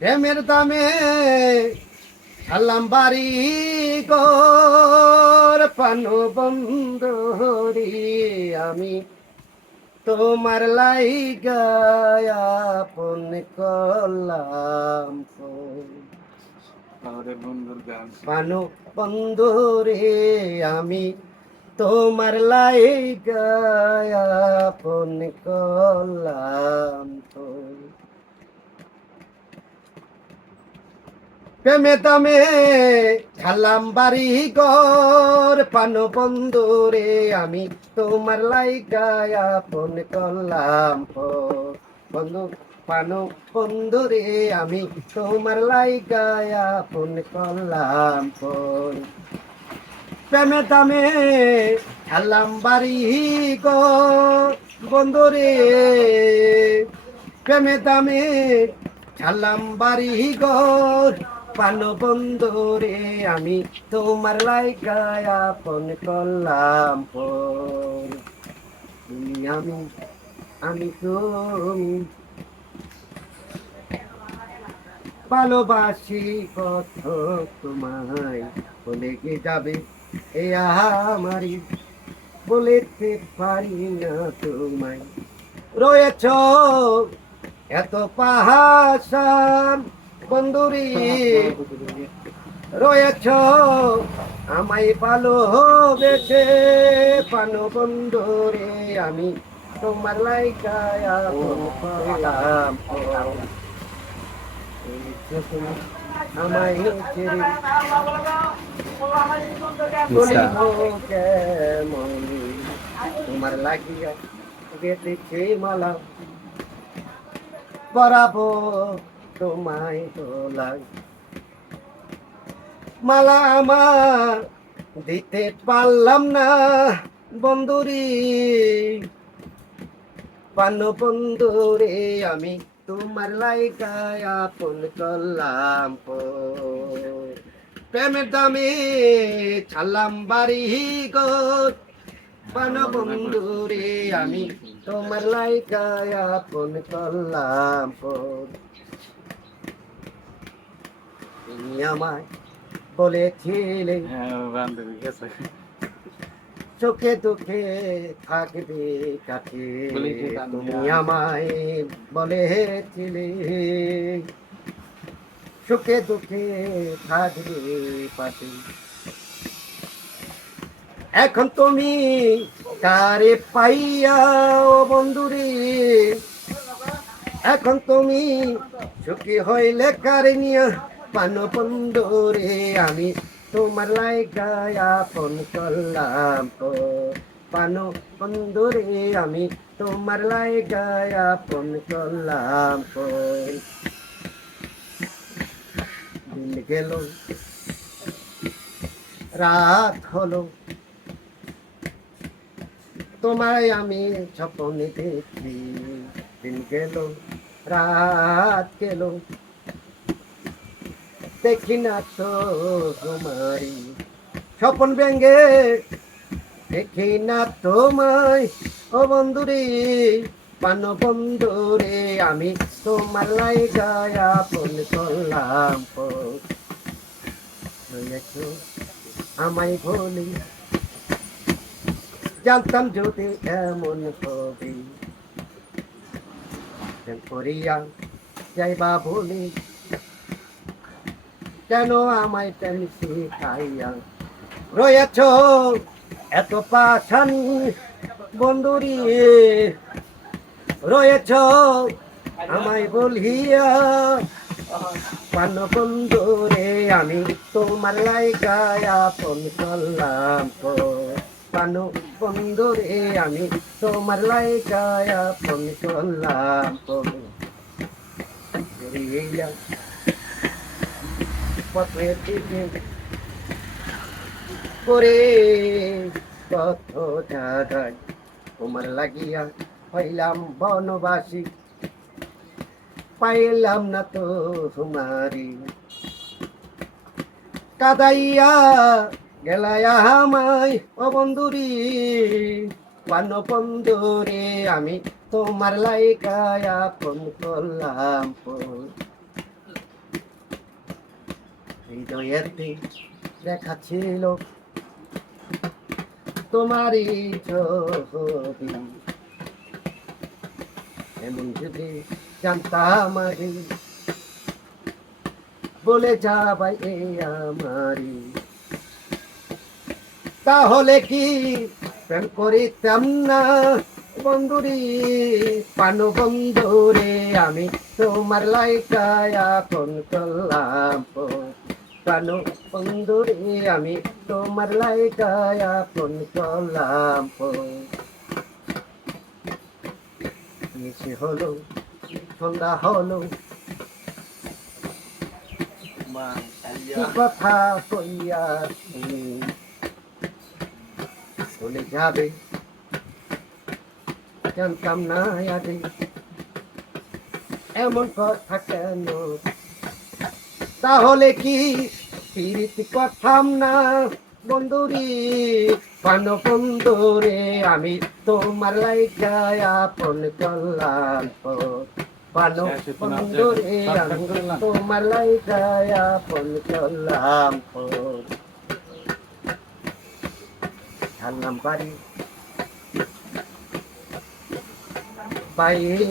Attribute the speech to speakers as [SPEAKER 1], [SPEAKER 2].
[SPEAKER 1] প্রেমের দামে আল্লাম বাড়ি গর পানো বন্ধুরি আমি। তোমার লাই গায়াপন করলাম পানো বন্ধুরে আমি। তোমার লাই গায়াপন করলাম প্রেমে দামে খালাম বাড়ি গর পানো বন্ধুরে আমি তোমার লাই গায়াপন করলাম। বন্ধু, পানো বন্ধুরে আমি তোমার লাই গায়াপন করলাম। প্রেমে দামে খালাম বাড়ি গো বন্ধুরে প্রেমে দামে খালাম বাড়ি গর পান বন্ধুরে আমি তোমার লাই গায়াপন করলাম আমি আমি তুমি। ভালোবাসি কত তোমায় বলে গে যাবে? এ আমারি বলেতে পারি না তোমায়। রয়েছ এত পাহাসান বন্ধুরি রয়েছ। আমায় ভালো বেছে পানো বন্ধুরে আমি তোমার তোমার লাগিয়া গেতেছে মালা। বরাবো তোমায় দোলাই মালা আমার দিতে পারলাম না, বন্ধুরি। পান বন্ধুরে, আমি তোমার লাইকায় আপন করলাম প্রেমের দামে ছাড়লাম বাড়ি গো। পান বন্ধুরে, আমি তোমার লাইকায় আপন করলাম তুমি আমায় বলেছিলে।
[SPEAKER 2] হ্যাঁ
[SPEAKER 1] চোখে দুঃখে থাকবে কাছে তুমি। আমায় বলেছিলে। সুখে দুঃখে থাকবে পাশে। এখন তুমি কারে পাইয়া ও বন্ধুরে? এখন তুমি সুখী হইলে কারে নিয়া? পান বন্ধুরে আমি তোমার লাই গায়াপন করলাম পানো বন্ধুরে আমি তোমার লাই গায়াপন করলাম দিন গেল, রাত হলো। তোমায় আমি স্বপ্নে দেখি। দিন গেল, রাত গেল। দেখি না তো তোমারি স্বপন ব্যঙ্গে দেখি না তোমায়। ও বন্ধুরে, পান বন্ধুরে, আমি তোমার লাই গায়া ফোন করলাম আমায় বলি, জানতাম যদি এমন প্রেম করিয়া যাইবা বলি কেন আমায় প্রেম শিখাইয়া রয়েছ এত পাশান বন্ধুরি। রয়েছ আমায় বলিয়া পান বন্ধুরে আমি তোমার লাই গায়া ফোন করলাম পান বন্ধুরে আমি তোমার লাই গায়া ফোন করলাম পথে করে কত জাগায় তোমার লাগিয়া হইলাম বনবাসী, পাইলাম না তো তোমারি কাদাইয়া গেলায়া আমায় ও বন্ধুরি পান বন্ধুরে আমি তোমার লাইকায়া ফোন করলাম ছিল। তোমারই ছবি। এমন যদি জানতাম বলে যাবাই এ আমারি তাহলে কি প্রেম করিতাম না? বন্ধুরি পানু বন্ধুরে, আমি তোমার লাইকায় ফোন করলাম। পানু বন্ধুরে, আমি তোমার লাইকায় ফোন করলাম মিশে হলো, সন্ধ্যা হলো। কথা কইয়া চলে যাবে। জানতাম না আগে। এমন কথা কেন তাহলে কি পিরিতি কথাম না? বন্ধুরি পান বন্ধুরে আমি তোমার লাইকায় আপন করলাম পান বন্ধুরে আমি তোমার লাইকায় আপন করলাম ছাড়লাম বাড়ি। বাইরে